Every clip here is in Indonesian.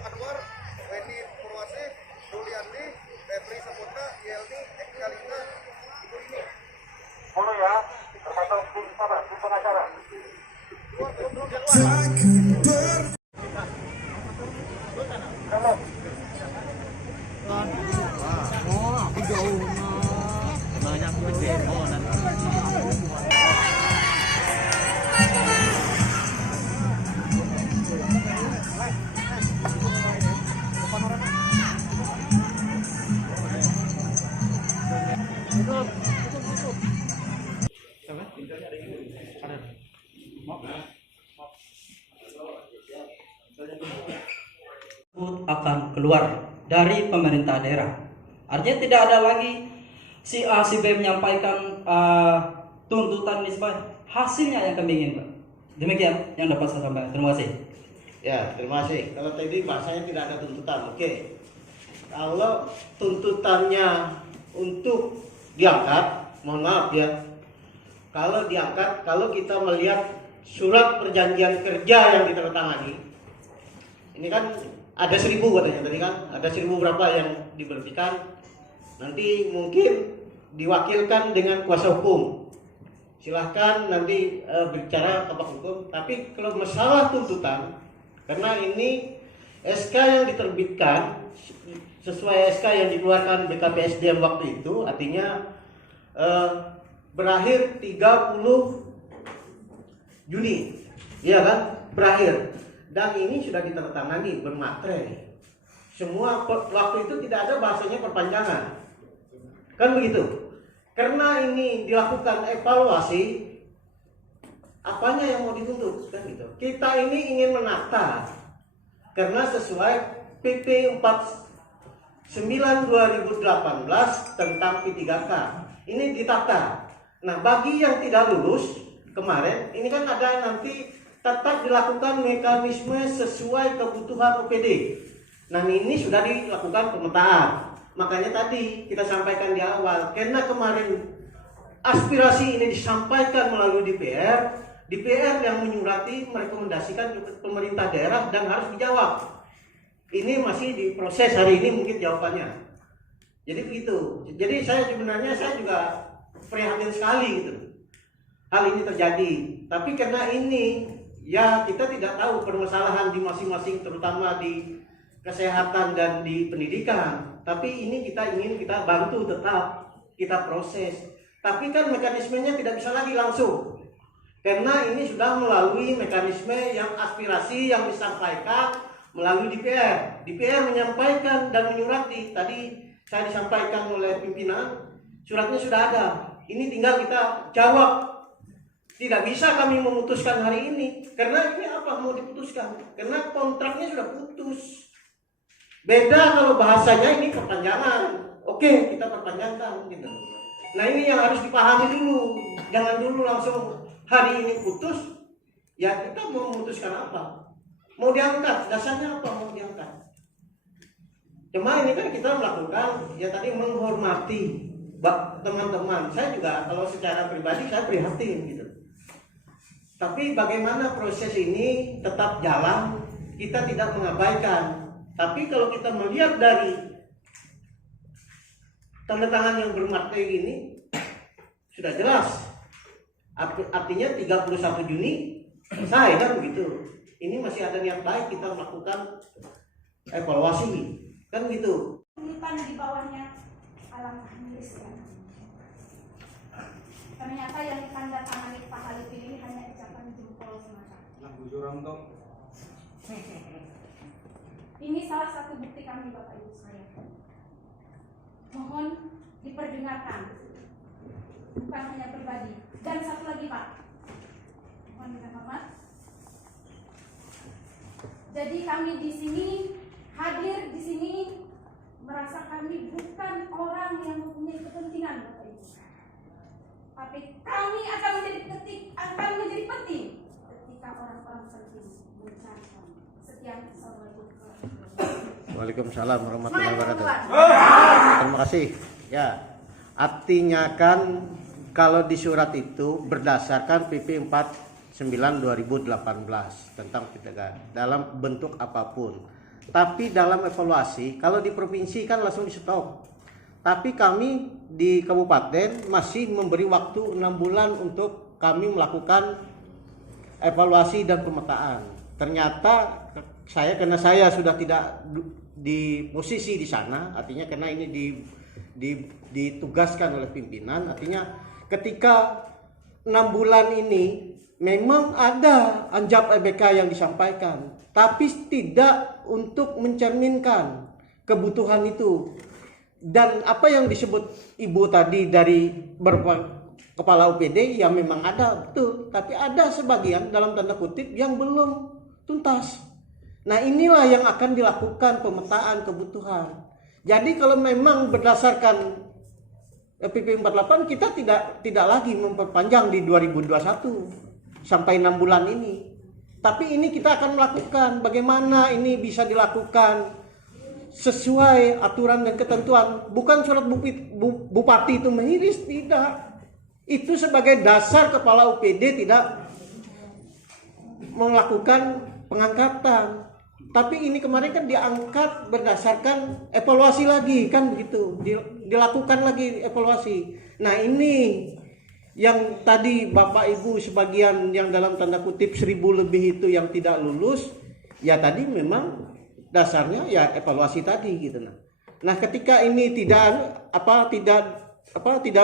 Anwar, Wendy Purwasi, Duliandi, Febri Saputra, Yelni, Ekalina, Ibu ini. 10 ya, termasuk tim sabar, tim pengacara. Aku jauh banyak demo nanti. Akan keluar dari pemerintah daerah. Artinya tidak ada lagi si A si B menyampaikan tuntutan nisbah, hasilnya yang kami ingin, Pak. Demikian yang dapat saya sampaikan. Terima kasih. Ya, terima kasih. Kalau tadi bahasanya tidak ada tuntutan, oke. Kalau tuntutannya untuk diangkat, mohon maaf ya. Kalau diangkat, kalau kita melihat surat perjanjian kerja yang ditandatangani, ini kan ada 1000 katanya tadi kan, ada 1000 berapa yang diberhentikan. Nanti mungkin diwakilkan dengan kuasa hukum. Silahkan nanti bicara ke Pak Hukum. Tapi kalau masalah tuntutan, karena ini SK yang diterbitkan sesuai SK yang dikeluarkan BKPSDM waktu itu, artinya berakhir 30 Juni, iya kan? Berakhir. Dan ini sudah ditandatangani bermaterai. Semua waktu itu tidak ada bahasanya perpanjangan. Kan begitu. Karena ini dilakukan evaluasi, apanya yang mau dituntut kan gitu. Kita ini ingin menata karena sesuai PP 49 2018 tentang P3K. Ini ditata. Nah, bagi yang tidak lulus kemarin, ini kan ada nanti tetap dilakukan mekanisme sesuai kebutuhan OPD. Nah, ini sudah dilakukan pemetaan. Makanya tadi kita sampaikan di awal, karena kemarin aspirasi ini disampaikan melalui DPR yang menyurati merekomendasikan ke pemerintah daerah dan harus dijawab. Ini masih diproses hari ini mungkin jawabannya. Jadi begitu. Jadi saya juga prihatin sekali gitu. Hal ini terjadi. Tapi karena ini ya kita tidak tahu permasalahan di masing-masing, terutama di kesehatan dan di pendidikan. Tapi ini kita bantu tetap, kita proses. Tapi kan mekanismenya tidak bisa lagi langsung. Karena ini sudah melalui mekanisme yang aspirasi yang disampaikan melalui DPR. DPR menyampaikan dan menyurati. Tadi saya disampaikan oleh pimpinan, suratnya sudah ada. Ini tinggal kita jawab. Tidak bisa kami memutuskan hari ini. Karena ini apa mau diputuskan? Karena kontraknya sudah putus. Beda kalau bahasanya ini perpanjangan. Oke, kita perpanjangkan gitu. Nah, ini yang harus dipahami dulu. Jangan dulu langsung hari ini putus. Ya kita mau memutuskan apa? Mau diangkat, dasarnya apa mau diangkat? Cuma ini kan kita melakukan ya tadi menghormati teman-teman. Saya juga kalau secara pribadi saya prihatin gitu. Tapi bagaimana proses ini tetap jalan, kita tidak mengabaikan. Tapi kalau kita melihat dari tanda tangan yang bermaterai ini, sudah jelas. Artinya 31 Juni selesai kan begitu. Ini masih ada niat baik kita melakukan evaluasi. Kan gitu. Tulisan di bawahnya alangkah mirisnya. Ternyata yang ditandatangani Pak Halifin ini hanya ucapan jempol semata. Nah, bujuran dong. Ini salah satu bukti kami Bapak Ibu saya. Mohon diperdengarkan. Bukan hanya pribadi. Dan satu lagi Pak. Mohon dengan hormat. Jadi kami di sini hadir di sini merasa kami bukan orang yang mempunyai kepentingan Bapak Ibu. Tapi kami akan menjadi orang penting mencari setiap assalamualaikum. Waalaikumsalam warahmatullahi wabarakatuh. Terima kasih. Ya, artinya kan kalau di surat itu berdasarkan PP 49 2018 tentang pencegahan dalam bentuk apapun. Tapi dalam evaluasi, kalau di provinsi kan langsung di stop. Tapi kami di kabupaten masih memberi waktu 6 bulan untuk kami melakukan evaluasi dan pemetaan. Ternyata karena saya sudah tidak di posisi di sana, artinya karena ini ditugaskan oleh pimpinan, artinya ketika 6 bulan ini memang ada anjap EBK yang disampaikan, tapi tidak untuk mencerminkan kebutuhan itu. Dan apa yang disebut Ibu tadi dari kepala UPD ya memang ada betul, tapi ada sebagian dalam tanda kutip yang belum tuntas. Nah, inilah yang akan dilakukan pemetaan kebutuhan. Jadi kalau memang berdasarkan PP 48 kita tidak lagi memperpanjang di 2021 sampai 6 bulan ini. Tapi ini kita akan melakukan bagaimana ini bisa dilakukan sesuai aturan dan ketentuan. Bukan surat bupati itu mengiris, tidak. Itu sebagai dasar kepala UPD tidak melakukan pengangkatan. Tapi ini kemarin kan diangkat berdasarkan evaluasi lagi, kan begitu. Dilakukan lagi evaluasi. Nah, ini yang tadi Bapak Ibu sebagian yang dalam tanda kutip 1000 lebih itu yang tidak lulus, ya tadi memang dasarnya ya evaluasi tadi gitu. Nah, ketika ini tidak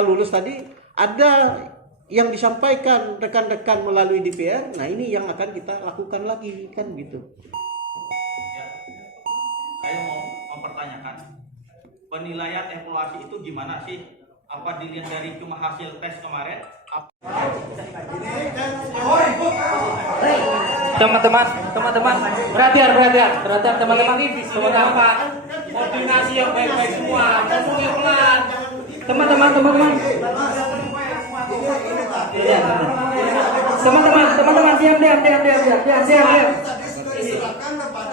lulus tadi, ada yang disampaikan rekan-rekan melalui DPR. Nah, ini yang akan kita lakukan lagi, kan gitu. Ya, saya mau mempertanyakan penilaian evaluasi itu gimana sih? Apa dilihat dari cuma hasil tes kemarin? Teman-teman, perhatian teman-teman. Koordinasi yang baik-baik semua. Teman-teman. Teman-teman, diam.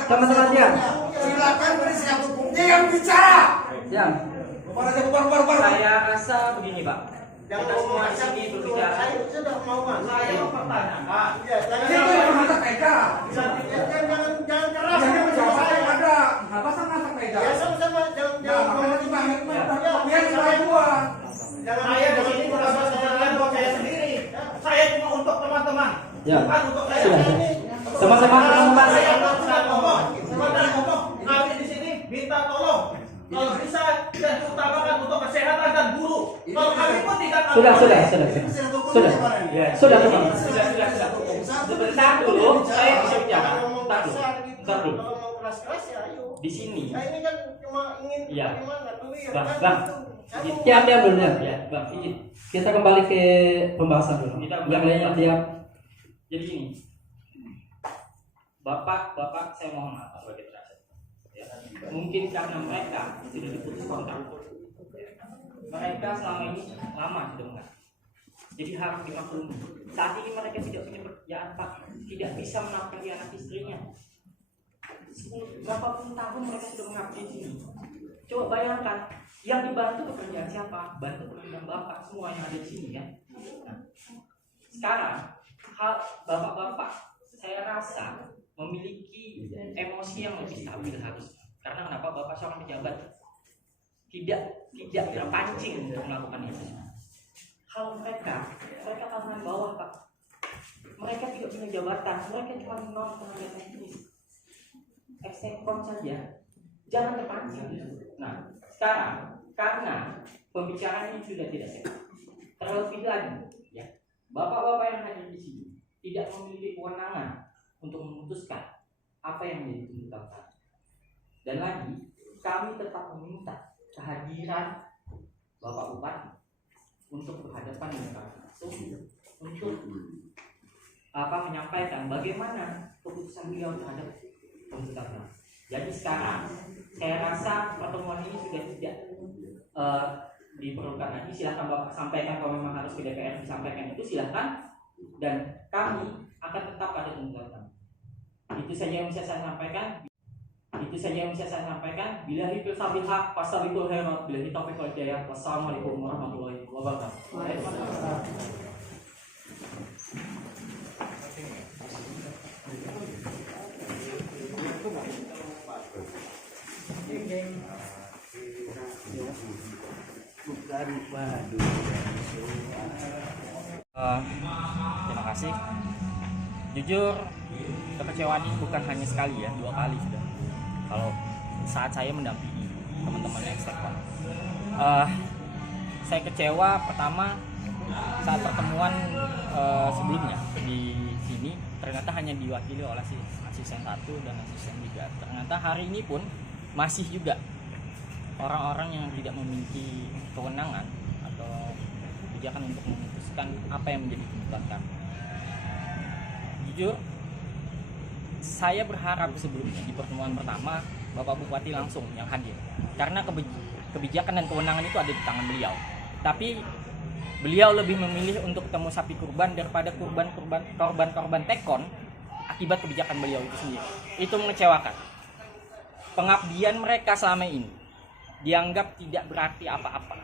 Teman-teman, diam. Silakan penasihat hukumnya yang bicara. Diam. Saya rasa begini, Pak. Kita semua di sini berbicara. Saya sudah mau masuk. Saya mempertanyakan. Jangan keras. Ya, sama-sama. Saya di sini bukan menjelaskan buat saya sendiri. Saya cuma untuk teman-teman. Ya. Bukan untuk saya. Sudah. Teman-teman. Saya ngomong. Kami di sini minta tolong. Kalau bisa dan diutamakan untuk kesehatan dan guru. Kalau kami pun tidak. Sudah. Teman. Sebentar dulu, saya bisa bicara. Bentar dulu. Kalau mau keras-keras ya ayo. Di sini. Nah, ini kan cuma ingin bagaimana clear. Bang. Diam dulu ya, Bang. Izin. Kita kembali ke pembahasan dulu. Yang lainnya diam. Jadi ini, Bapak, saya mohon maaf sebagai terakhir. Ya. Mungkin karena mereka sudah diputus kontak. Mereka selama ini lama sudah mengaku. Jadi harus dimaklumi. Saat ini mereka tidak punya pekerjaan, Pak. Tidak bisa menafkahi anak istrinya. 10 berapapun tahun mereka sudah mengabdi di sini. Coba bayangkan, yang dibantu pekerjaan siapa? Bantu pekerjaan Bapak semua yang ada di sini ya. Nah, sekarang hal bapak-bapak saya rasa memiliki emosi yang lebih stabil harus. Karena kenapa? Bapak seorang pejabat tidak terpancing untuk melakukan itu. Kalau mereka tangan bawah, Pak. Mereka tidak punya jabatan, mereka cuma non tenaga teknis. Eksekon saja, jangan terpancing. Nah, sekarang karena pembicaraan ini sudah tidak sehat, terlebih lagi, ya, bapak-bapak yang hadir di sini tidak memiliki kewenangan untuk memutuskan apa yang menjadi tuntutan. Dan lagi, kami tetap meminta kehadiran Bapak Bupati untuk berhadapan dengan kami langsung untuk menyampaikan bagaimana keputusan beliau terhadap tuntutan. Jadi sekarang saya rasa pertemuan ini sudah tidak diperlukan lagi. Silahkan Bapak sampaikan kalau memang harus ke DPR disampaikan itu, silahkan. dan kami akan tetap ada tuntutan. Itu saja yang bisa saya sampaikan. Billahi taufiq wal hidayah. Fastabiqul khairat. Billahi taufiq wal hidayah. Wassalamualaikum warahmatullahi wabarakatuh. Terima kasih. Jujur, kekecewaan ini bukan hanya sekali ya, 2 kali sudah. Kalau saat saya mendampingi teman-teman Eksekon, saya kecewa pertama saat pertemuan sebelumnya di sini ternyata hanya diwakili oleh asisten 1 dan asisten 3. Ternyata hari ini pun masih juga orang-orang yang tidak memiliki kewenangan atau kebijakan untuk memutuskan apa yang menjadi tuntutan kami. Jujur, saya berharap sebelumnya di pertemuan pertama Bapak Bupati langsung yang hadir, karena kebijakan dan kewenangan itu ada di tangan beliau. Tapi beliau lebih memilih untuk ketemu sapi kurban daripada korban tekon akibat kebijakan beliau itu sendiri. Itu mengecewakan. Pengabdian mereka selama ini dianggap tidak berarti apa-apa.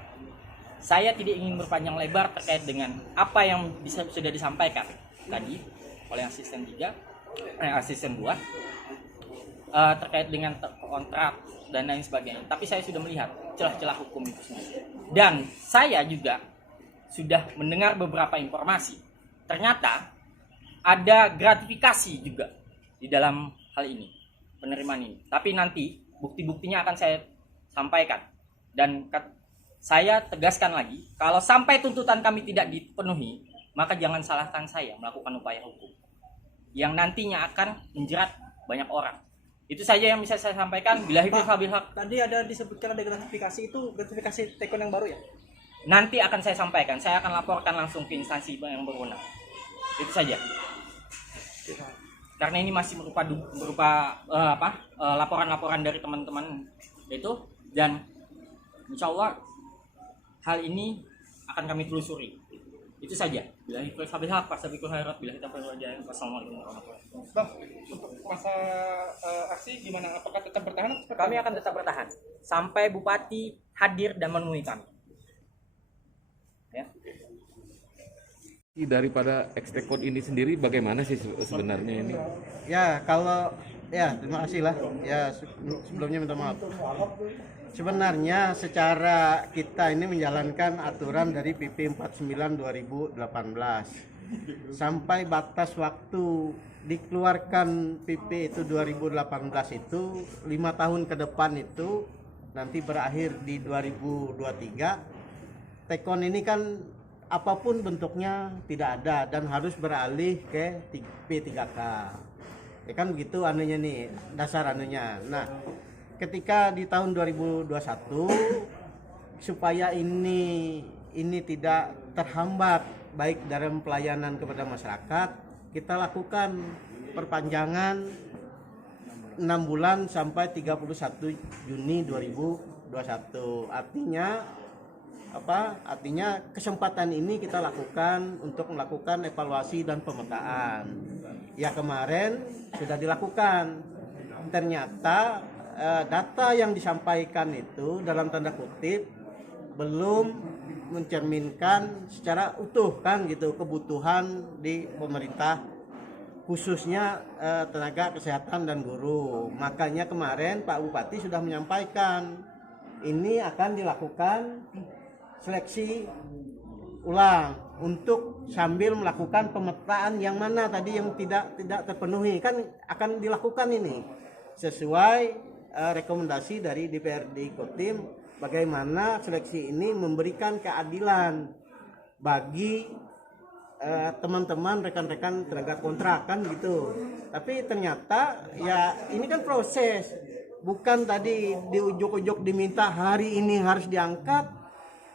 Saya tidak ingin berpanjang lebar terkait dengan apa yang sudah disampaikan tadi oleh asisten 2 terkait dengan kontrak dan lain sebagainya. Tapi saya sudah melihat celah-celah hukum itu sendiri. Dan saya juga sudah mendengar beberapa informasi. Ternyata ada gratifikasi juga di dalam hal ini, penerimaan ini. Tapi nanti bukti-buktinya akan saya sampaikan. Dan saya tegaskan lagi, kalau sampai tuntutan kami tidak dipenuhi, maka jangan salahkan saya melakukan upaya hukum yang nantinya akan menjerat banyak orang. Itu saja yang bisa saya sampaikan. Billahi taufiq wal hidayah. Tadi ada disebutkan ada gratifikasi, itu gratifikasi tekon yang baru ya? Nanti akan saya sampaikan. Saya akan laporkan langsung ke instansi yang berwenang. Itu saja. Karena ini masih berupa laporan-laporan dari teman-teman itu, dan insya Allah hal ini akan kami telusuri. Itu saja. Billahi taufiq wal hidayah. Fastabiqul khairat. Billahi taufiq wal hidayah. Wassalamualaikum warahmatullahi wabarakatuh. Bang, untuk masa aksi gimana? Apakah tetap bertahan? Kami akan tetap bertahan sampai Bupati hadir dan menemui kami. Ya. Daripada Eksekon ini sendiri bagaimana sih sebenarnya ini? Ya, kalau ya terima kasih lah. Ya, sebelumnya minta maaf. Sebenarnya secara kita ini menjalankan aturan dari PP 49 2018 sampai batas waktu dikeluarkan PP itu 2018 itu 5 tahun ke depan itu nanti berakhir di 2023. Tekon ini kan apapun bentuknya tidak ada dan harus beralih ke P3K. Ya kan begitu anunya nih, dasar anunya. Nah, ketika di tahun 2021 supaya ini tidak terhambat baik dalam pelayanan kepada masyarakat, kita lakukan perpanjangan 6 bulan sampai 31 Juni 2021. Artinya kesempatan ini kita lakukan untuk melakukan evaluasi dan pemetaan. Ya, kemarin sudah dilakukan. Ternyata data yang disampaikan itu dalam tanda kutip belum mencerminkan secara utuh kan gitu kebutuhan di pemerintah, khususnya tenaga kesehatan dan guru. Makanya kemarin Pak Bupati sudah menyampaikan ini akan dilakukan seleksi ulang untuk sambil melakukan pemetaan yang mana tadi yang tidak terpenuhi, kan akan dilakukan ini sesuai rekomendasi dari DPRD Kotim, bagaimana seleksi ini memberikan keadilan bagi teman-teman rekan-rekan tenaga kontrak kan gitu. Tapi ternyata ya ini kan proses, bukan tadi di ujuk-ujuk diminta hari ini harus diangkat,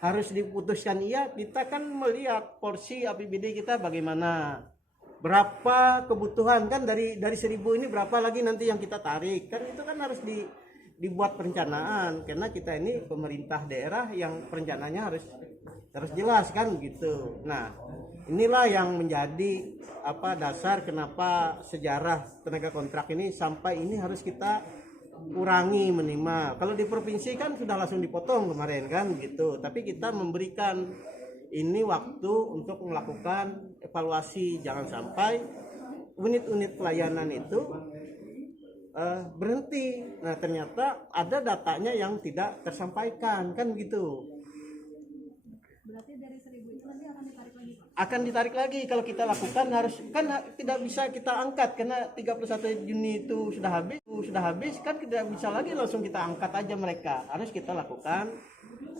harus diputuskan. Iya, kita kan melihat porsi APBD kita bagaimana, berapa kebutuhan kan dari 1.000 ini berapa lagi nanti yang kita tarik kan, itu kan harus dibuat perencanaan, karena kita ini pemerintah daerah yang perencanaannya harus jelas kan gitu. Nah, inilah yang menjadi dasar kenapa sejarah tenaga kontrak ini sampai ini harus kita kurangi minimal. Kalau di provinsi kan sudah langsung dipotong kemarin kan gitu. Tapi kita memberikan ini waktu untuk melakukan evaluasi, jangan sampai unit-unit pelayanan itu berhenti. Nah, ternyata ada datanya yang tidak tersampaikan kan gitu. Berarti dari 1.000 itu nanti akan ditarik lagi, Pak? Akan ditarik lagi kalau kita lakukan, harus kan tidak bisa kita angkat karena 31 Juni itu sudah habis kan tidak bisa lagi langsung kita angkat aja mereka. Harus kita lakukan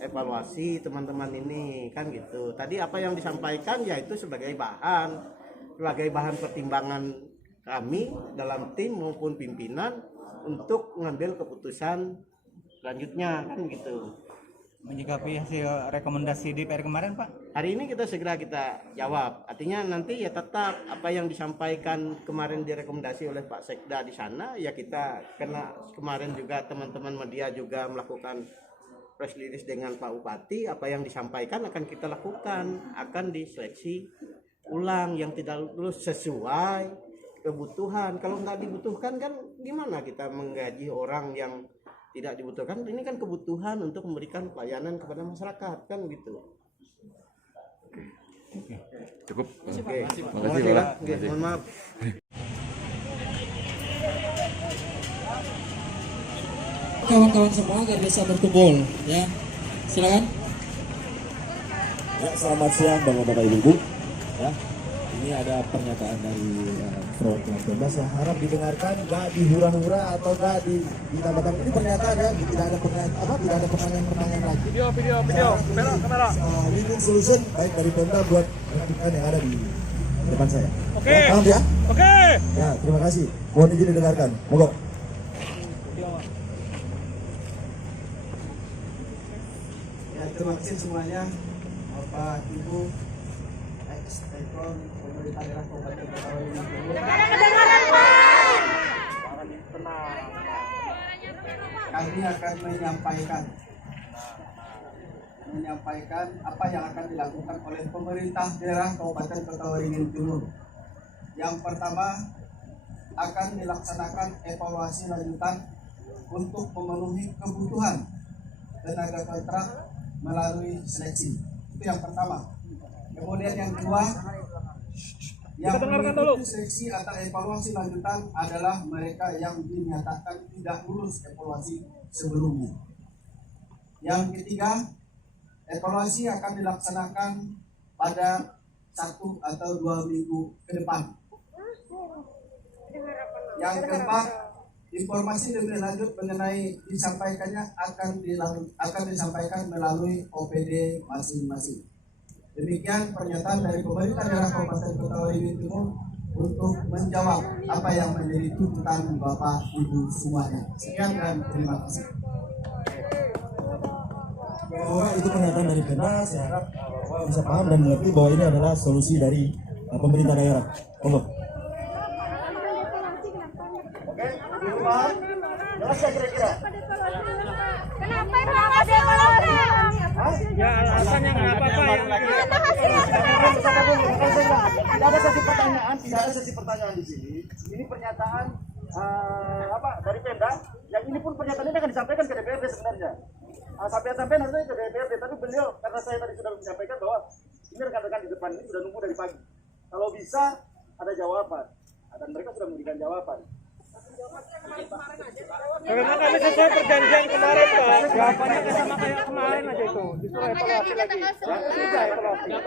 evaluasi teman-teman ini kan gitu. Tadi apa yang disampaikan yaitu sebagai bahan pertimbangan kami dalam tim maupun pimpinan untuk mengambil keputusan selanjutnya kan gitu. Menyikapi hasil rekomendasi DPR kemarin, Pak? Hari ini kita segera jawab. Artinya nanti ya tetap apa yang disampaikan kemarin direkomendasi oleh Pak Sekda di sana ya kita, karena kemarin juga teman-teman media juga melakukan press release dengan Pak Bupati, apa yang disampaikan akan kita lakukan, akan diseleksi ulang yang tidak lulus sesuai kebutuhan. Kalau nggak dibutuhkan kan gimana kita menggaji orang yang tidak dibutuhkan? Ini kan kebutuhan untuk memberikan pelayanan kepada masyarakat kan gitu. Cukup. Oke. Makasih, Pak. Mohon maaf. Kawan-kawan semua agar bisa berkumpul ya. Silakan. Ya, selamat siang Bapak-bapak Ibu. Ya. Ini ada pernyataan dari perwakilan Pemda, saya harap didengarkan, nggak dihura-hura atau nggak ditambah-tambah. Ini pernyataan ya, tidak ada pertanyaan lagi. Video. Kamera. Win-win solution baik dari Pemda buat perhatikan yang ada di depan saya. Oke. Ya, paham ya? Oke. Ya, terima kasih. Mohon izin didengarkan. Monggo. Ya, terima kasih semuanya, Bapak Ibu, ex-Tekon, pemerintah daerah Kabupaten Betawi. Kami akan menyampaikan apa yang akan dilakukan oleh pemerintah daerah Kabupaten Betawi Timur. Yang pertama, akan dilaksanakan evaluasi lanjutan untuk memenuhi kebutuhan tenaga kontrak melalui seleksi. Itu yang pertama. Kemudian yang kedua, yang mengikuti seleksi atau evaluasi lanjutan adalah mereka yang dinyatakan tidak lulus evaluasi sebelumnya. Yang ketiga, evaluasi akan dilaksanakan pada 1 atau 2 minggu ke depan. Yang keempat, informasi lebih lanjut mengenai disampaikannya akan disampaikan melalui OPD masing-masing. Demikian pernyataan dari pemerintah daerah Kabupaten Betawi Timur untuk menjawab apa yang menjadi tuntutan Bapak Ibu semuanya. Sekian dan terima kasih. Bahwa itu pernyataan dari Pemda, saya harap Bapak bisa paham dan mengerti bahwa ini adalah solusi dari pemerintah daerah. Monggo. Oke, Pak. Jelas ya kira-kira? Kenapa ada evaluasi? Ya, alasannya kenapa, Pak? Tidak ada sesi pertanyaan di sini. Ini pernyataan dari Pemda. Yang ini pun pernyataan ini akan disampaikan ke DPRD sebenarnya. Sampai nanti ke DPRD, tapi beliau karena saya tadi sudah menyampaikan bahwa ini rekan-rekan di depan ini sudah nunggu dari pagi. Kalau bisa ada jawaban, dan mereka sudah memberikan jawaban. Karena kami sesuai perjanjian kemarin, Pak. Jawabannya sama kayak kemarin aja itu. Disuruh evaluasi lagi. Bisa evaluasi. Gak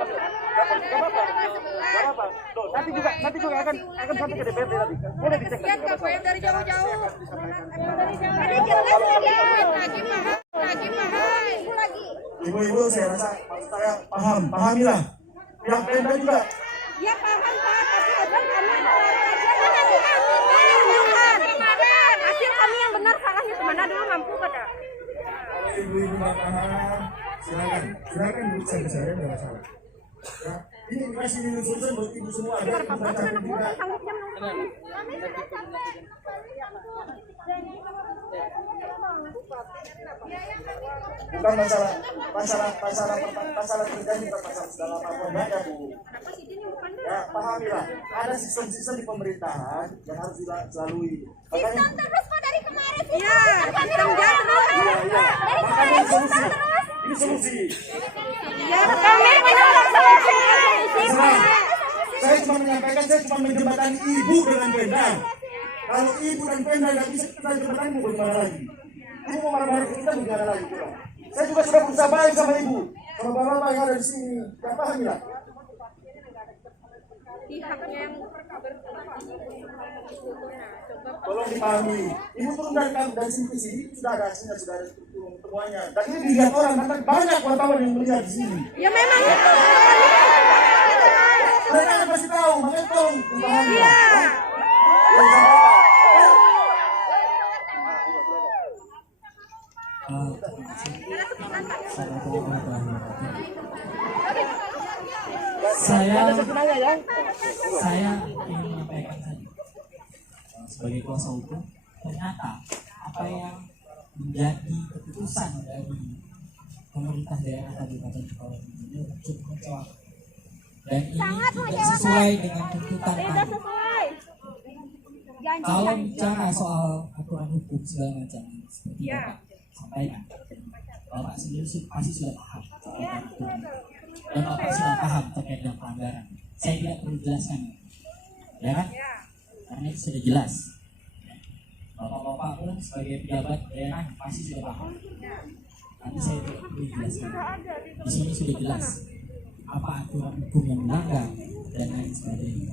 apa-apa. Loh, nanti juga akan sampai ke DPRD nanti. Boleh dicek nanti. Dari jauh-jauh. Dari jauh-jauh. Lagi. Ibu-ibu, saya rasa saya pahamilah. Pihak Pemda juga. Ya paham, Pak. Tapi azan kami hasil kami yang benar, salahnya kemana dulu mampu pada. Ibu-ibu nggak paham, silakan bisa ke saya, nggak masalah. Ya. Ini kasih solusi buat ibu semua. Bukan masalah terjadi masalah segala macam banyak Bu. Ya pahamilah, ada sistem-sistem di pemerintahan yang harus dilalui. Sistem terus kok dari kemarin. Iya, sistem terus. Makanya ini solusi. Ya, kami menolak solusi. Saya cuma menyampaikan, saya cuma menjembatani ibu dengan Pemda. Kalau ibu dan Pemda nggak bisa kita jembatani, mau bagaimana lagi? Ibu mau marah-marah kita bagaimana lagi? Saya juga sudah berusaha baik sama ibu, sama bapak-bapak yang ada di sini. Ya paham ya? Pihaknya yang Tolong dipahami. Ibu turun dari sini ke sini sudah ada hasilnya, sudah ada temuannya. Dan ini dilihat orang, karena banyak wartawan yang melihat di sini. Ya memang itu. Mereka akan pasti tahu, makanya tolong dipahami. Iya. Saya ingin menyampaikan saja sebagai kuasa hukum, ternyata apa yang menjadi keputusan dari pemerintah daerah Kabupaten Pekalongan ini cukup mengecewakan dan ini tidak sesuai dengan tuntutan kami. Kalau bicara soal aturan hukum segala macam seperti Bapak sampaikan, Bapak sendiri pasti sudah paham terkait dengan aturan dan Bapak sudah paham terkait dengan pelanggaran. Saya tidak perlu jelaskan, ya kan? Karena itu sudah jelas. Bapak-bapak pun sebagai pejabat daerah pasti sudah paham. Tapi saya tidak perlu jelaskan. Di sini sudah jelas apa aturan hukum yang melanggar dan lain sebagainya.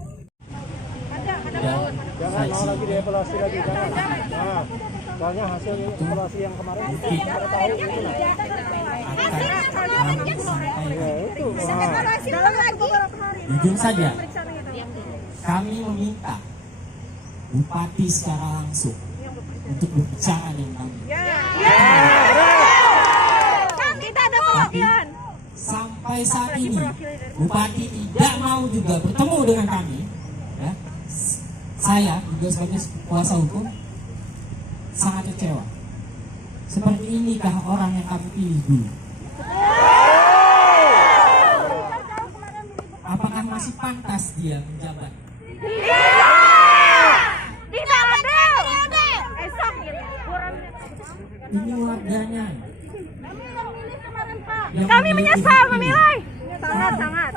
Jangan mau lagi dievaluasi lagi, jangan. Nah, soalnya hasil evaluasi yang kemarin kita tahu itu lah. Jujur saja, kami meminta Bupati secara langsung untuk berbicara dengan kami. Tapi sampai saat ini Bupati tidak mau juga bertemu dengan kami. Ya. Saya juga sebagai kuasa hukum sangat kecewa. Seperti inikah orang yang kami pilih dulu? Apakah masih pantas dia menjabat? Tidak ada. Esok Ini warganya. Kami menyesal memilih. Sangat.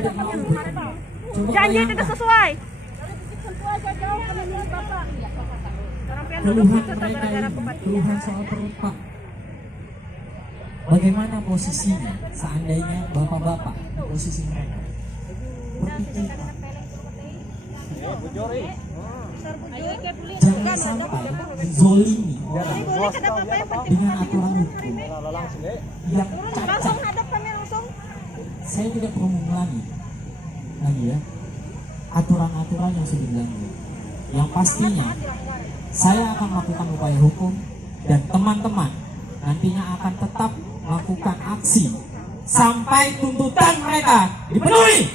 Tidak mau bertemu. Coba Janji bayangkan. tidak sesuai. Keluhan mereka ini, keluhan soal perut Pak. Bagaimana posisinya seandainya bapak-bapak di posisi mereka? Berpikirkan. Jangan sampai menzolimi dengan aturan hukum yang cacat. Saya tidak perlu mengulangi lagi ya aturan-aturan yang sudah dilanggar. Yang pastinya saya akan melakukan upaya hukum dan teman-teman nantinya akan tetap melakukan aksi sampai tuntutan mereka dipenuhi.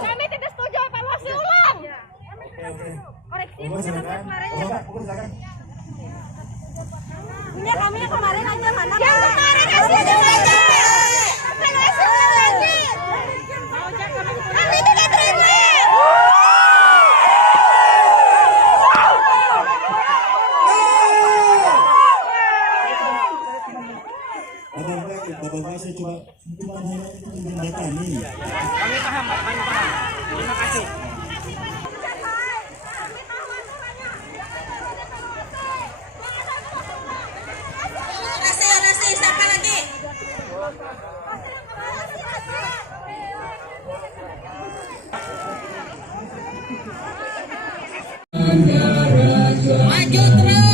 Kami tidak setuju evaluasi ulang. Koreksi kemarin. Ini kami yang kemarin aja mana? Yang kemarin hasilnya aja. Evaluasi ulang lagi. Kami tidak terima. Bapak-bapak saya coba hanya menjembatani. Kami paham, Pak. Kami paham. Terima kasih. Nasi, siapa lagi? Maju terus.